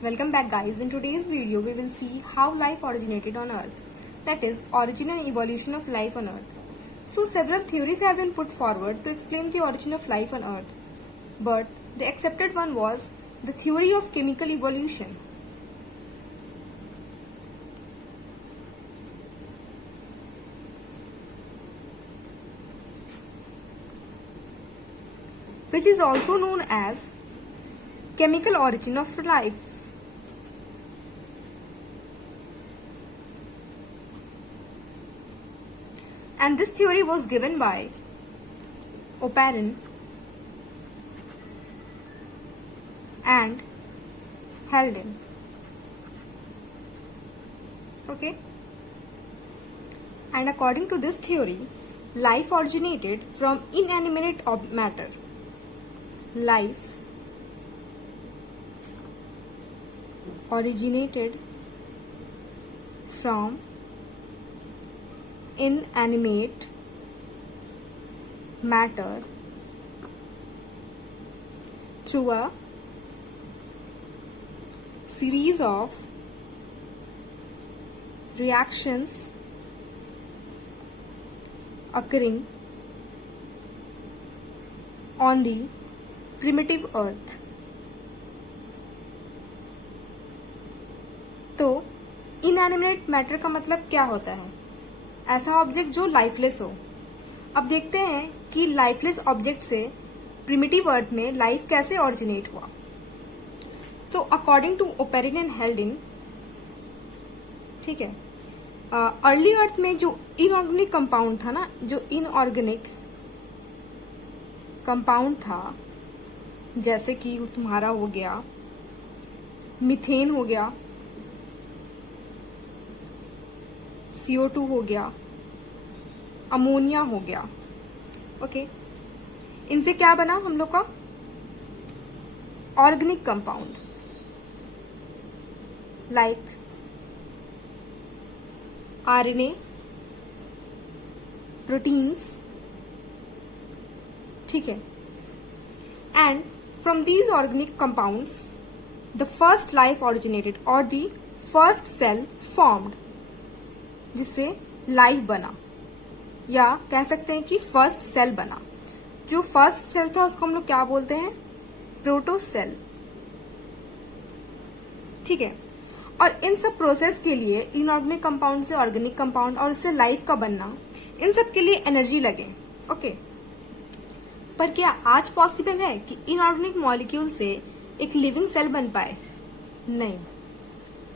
Welcome back guys. In today's video we will see how life originated on earth. That is, origin and evolution of life on earth. So several theories have been put forward to explain the origin of life on earth. But the accepted one was the theory of chemical evolution. Which is also known as chemical origin of life. And this theory was given by Oparin and Haldane. Okay? And according to this theory, life originated from inanimate matter. Life originated from inanimate matter through a series of reactions occurring on the primitive earth. तो inanimate matter का मतलब क्या होता है? ऐसा object जो lifeless हो। अब देखते हैं कि लाइफलेस ऑब्जेक्ट से प्रिमिटिव अर्थ में लाइफ कैसे ऑरिजिनेट हुआ। तो अकॉर्डिंग टू ओपेरिन एंड हेल्डिन, ठीक है, अर्ली अर्थ में जो इनऑर्गेनिक कंपाउंड था ना, जो इनऑर्गेनिक कंपाउंड था, जैसे कि तुम्हारा हो गया मीथेन, हो गया CO2 हो गया, अमोनिया हो गया। ओके, इनसे क्या बना हम लोग का organic compound, like RNA, proteins, ठीक है। And from these organic compounds the first life originated और द फर्स्ट सेल फॉर्म्ड, जिससे लाइफ बना, या कह सकते हैं कि फर्स्ट सेल बना। जो फर्स्ट सेल था उसको हम लोग क्या बोलते हैं? प्रोटोसेल, ठीक है। और इन सब प्रोसेस के लिए इनऑर्गेनिक कंपाउंड से ऑर्गेनिक कंपाउंड और उससे लाइफ का बनना, इन सब के लिए एनर्जी लगे। ओके, पर क्या आज पॉसिबल है कि इनऑर्गेनिक मॉलिक्यूल से एक लिविंग सेल बन पाए? नहीं।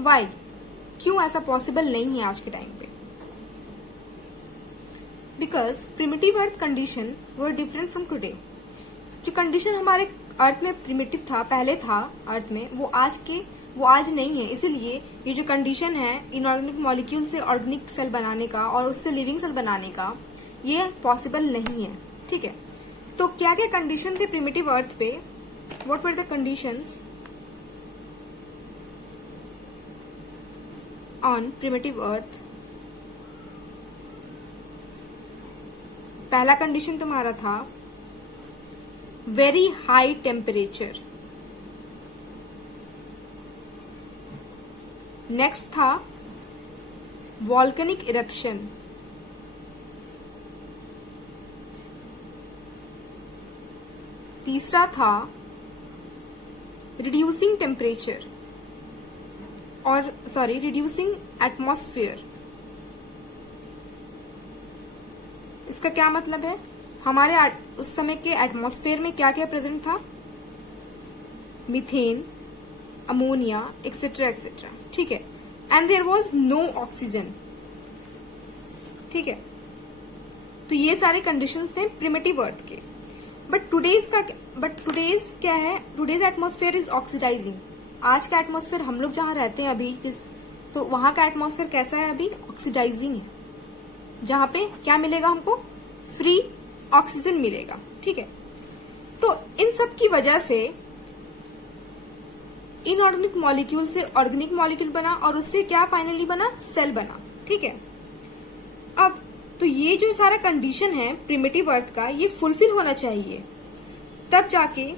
वाई? क्यों ऐसा पॉसिबल नहीं है आज के टाइम पे? Because primitive earth condition were different from today. जो कंडीशन हमारे अर्थ में प्रिमिटिव था, पहले था अर्थ में, वो आज नहीं है। इसीलिए ये जो कंडीशन है इनऑर्गेनिक मॉलिक्यूल से ऑर्गेनिक सेल बनाने का और उससे लिविंग सेल बनाने का, ये पॉसिबल नहीं है, ठीक है। तो क्या क्या कंडीशन थे प्रिमिटिव अर्थ पे? What were the conditions on primitive earth? पहला कंडीशन तुम्हारा था वेरी हाई टेम्परेचर। नेक्स्ट था वॉल्केनिक इरप्शन। तीसरा था रिड्यूसिंग टेम्परेचर और रिड्यूसिंग एटमॉस्फेयर। इसका क्या मतलब है? हमारे उस समय के एटमॉस्फेयर में क्या क्या प्रेजेंट था? मीथेन, अमोनिया, एक्सेट्रा एक्सेट्रा, ठीक है। And there was no oxygen, ठीक है। तो ये सारे कंडीशंस थे प्रिमिटिव अर्थ के। बट टुडेज क्या है? Today's atmosphere is oxidising. आज का एटमॉस्फेयर, हम लोग जहां रहते हैं अभी, तो वहां का एटमॉस्फेयर कैसा है? अभी ऑक्सीडाइजिंग है, जहां पे क्या मिलेगा हमको? फ्री ऑक्सीजन मिलेगा, ठीक है। तो इन सब की वजह से इनऑर्गेनिक मॉलिक्यूल से ऑर्गेनिक मॉलिक्यूल बना और उससे क्या फाइनली बना? सेल बना, ठीक है। अब तो ये जो सारा कंडीशन है प्रिमिटिव अर्थ का, ये फुलफिल होना चाहिए, तब जाके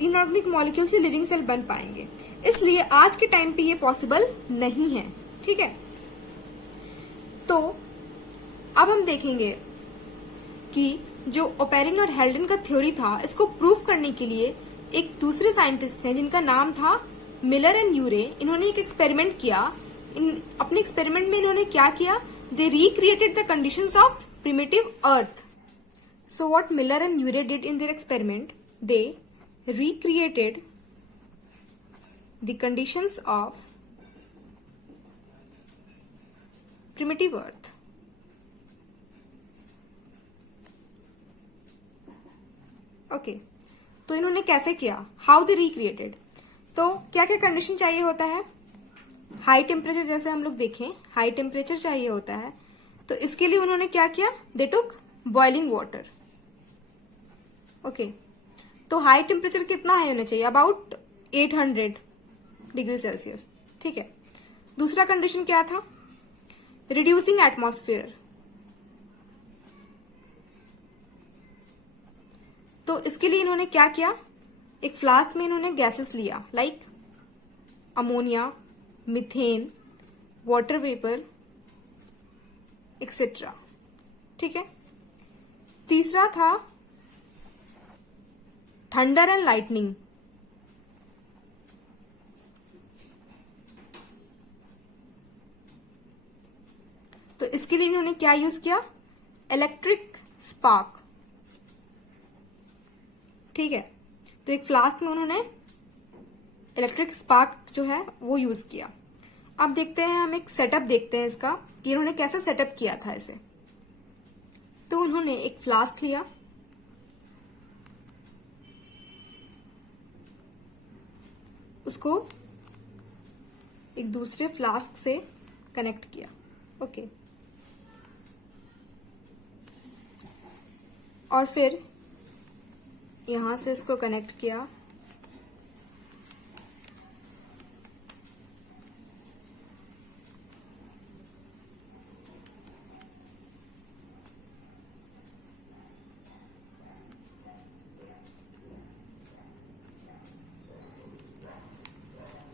इनऑर्गेनिक मॉलिक्यूल से लिविंग सेल बन पाएंगे, इसलिए आज के टाइम पे ये पॉसिबल नहीं है। ठीक है, तो अब हम देखेंगे कि जो ओपेरिन और हेल्डन का थ्योरी था, इसको प्रूफ करने के लिए एक दूसरे साइंटिस्ट थे जिनका नाम था मिलर एंड यूरे। इन्होंने एक एक्सपेरिमेंट किया। अपने एक्सपेरिमेंट में इन्होंने क्या किया, they recreated the conditions of primitive earth. So what Miller and Urey did in their experiment, they recreated the conditions of primitive earth. Okay, तो इन्होंने कैसे किया, हाउ दे रिक्रिएटेड। तो क्या क्या कंडीशन चाहिए होता है, हाई टेम्परेचर, जैसे हम लोग देखें हाई टेम्परेचर चाहिए होता है। तो इसके लिए उन्होंने क्या किया, दे टुक बॉइलिंग वाटर। ओके, तो हाई टेम्परेचर कितना हाई होना चाहिए, अबाउट 800 डिग्री सेल्सियस। ठीक है, दूसरा कंडीशन क्या था, रिड्यूसिंग एटमॉस्फेयर। तो इसके लिए इन्होंने क्या किया, एक फ्लास्क में इन्होंने गैसेस लिया, like ammonia, methane, water vapour etcetera. ठीक है, तीसरा था थंडर एंड लाइटनिंग। तो इसके लिए इन्होंने क्या यूज किया, इलेक्ट्रिक स्पार्क। ठीक है, तो एक फ्लास्क में उन्होंने इलेक्ट्रिक स्पार्क जो है वो यूज किया। अब देखते हैं, हम एक सेटअप देखते हैं इसका कि इन्होंने कैसे सेटअप किया था इसे। तो उन्होंने एक फ्लास्क लिया, उसको एक दूसरे फ्लास्क से कनेक्ट किया। ओके, और फिर यहां से इसको कनेक्ट किया,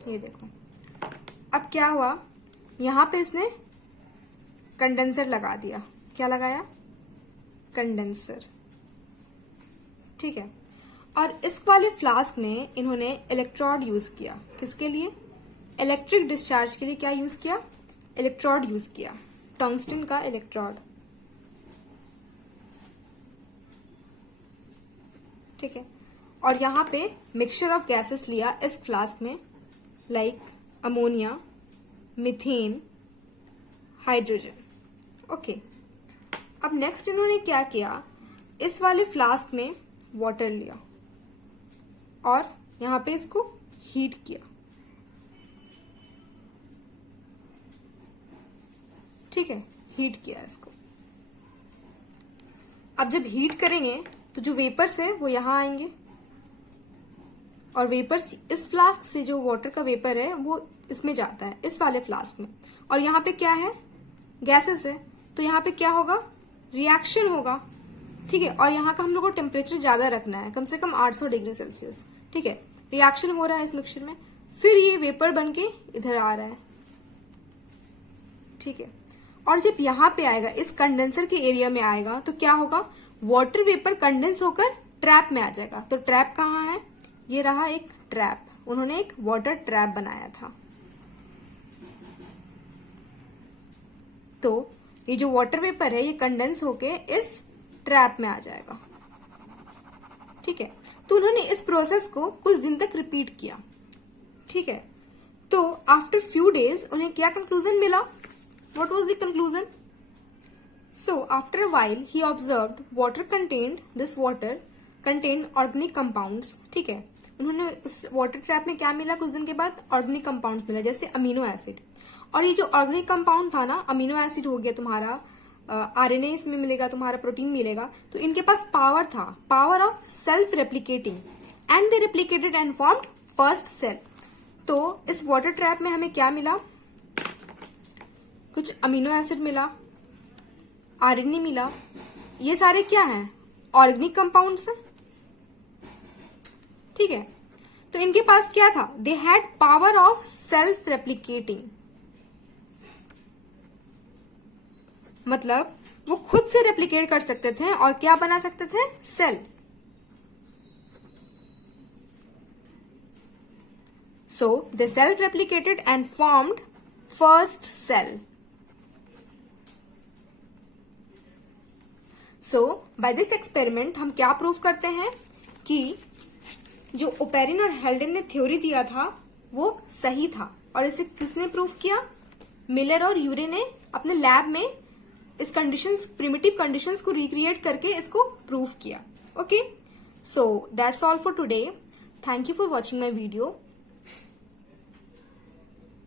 ये देखो। अब क्या हुआ, यहां पे इसने कंडेंसर लगा दिया। क्या लगाया, कंडेंसर। ठीक है, और इस वाले फ्लास्क में इन्होंने इलेक्ट्रोड यूज किया। किसके लिए, इलेक्ट्रिक डिस्चार्ज के लिए। क्या यूज किया, इलेक्ट्रोड यूज किया, टंगस्टन का इलेक्ट्रोड। ठीक है, और यहां पे मिक्सचर ऑफ गैसेस लिया इस फ्लास्क में, like ammonia, methane, hydrogen. Okay, अब नेक्स्ट इन्होंने क्या किया, इस वाले फ्लास्क में वाटर लिया और यहां पे इसको हीट किया। ठीक है, हीट किया इसको। अब जब हीट करेंगे तो जो वेपर्स है वो यहां आएंगे, और वेपर्स इस फ्लास्क से, जो वाटर का वेपर है वो इसमें जाता है, इस वाले फ्लास्क में। और यहाँ पे क्या है, गैसेस है, तो यहाँ पे क्या होगा, रिएक्शन होगा। ठीक है, और यहाँ का हम लोग को टेम्परेचर ज्यादा रखना है, कम से कम 800 डिग्री सेल्सियस। ठीक है, रिएक्शन हो रहा है इस मिक्सचर में, फिर ये वेपर बन के इधर आ रहा है। ठीक है, और जब यहाँ पे आएगा, इस कंडेंसर के एरिया में आएगा, तो क्या होगा, वाटर वेपर कंडेंस होकर ट्रैप में आ जाएगा। तो ट्रैप कहाँ है, ये रहा एक ट्रैप, उन्होंने एक वाटर ट्रैप बनाया था। तो ये जो वाटर वेपर है ये कंडेंस होके इस ट्रैप में आ जाएगा। ठीक है, तो उन्होंने इस प्रोसेस को कुछ दिन तक रिपीट किया। ठीक है, तो आफ्टर फ्यू डेज उन्हें क्या कंक्लूजन मिला, what was the conclusion, so after a while he observed water contained, this water contained organic compounds. ठीक है, उन्होंने उस वाटर ट्रैप में क्या मिला, कुछ दिन के बाद ऑर्गेनिक कंपाउंड्स मिला, जैसे अमीनो एसिड। और ये जो ऑर्गेनिक कंपाउंड था ना, अमीनो एसिड हो गया तुम्हारा, आरएनए इसमें मिलेगा, तुम्हारा प्रोटीन मिलेगा। तो इनके पास पावर था, power of self replicating, and they replicated and formed first cell. तो इस वाटर ट्रैप में हमें क्या मिला, कुछ अमीनो एसिड मिला, आरएनए मिला, ये सारे क्या हैं, ऑर्गेनिक कंपाउंड्स हैं। ठीक है, तो इनके पास क्या था, they had power of self replicating, मतलब वो खुद से रेप्लिकेट कर सकते थे और क्या बना सकते थे, cell. So they self-replicated and formed first cell. So by this experiment हम क्या प्रूव करते हैं कि जो ओपेरिन और हेल्डेन ने थ्योरी दिया था वो सही था. और इसे किसने प्रूव किया, मिलर और यूरे ने अपने लैब में इस कंडीशंस, प्रिमिटिव कंडीशंस को रिक्रिएट करके इसको प्रूव किया. Okay, so that's all for today. Thank you for watching my video.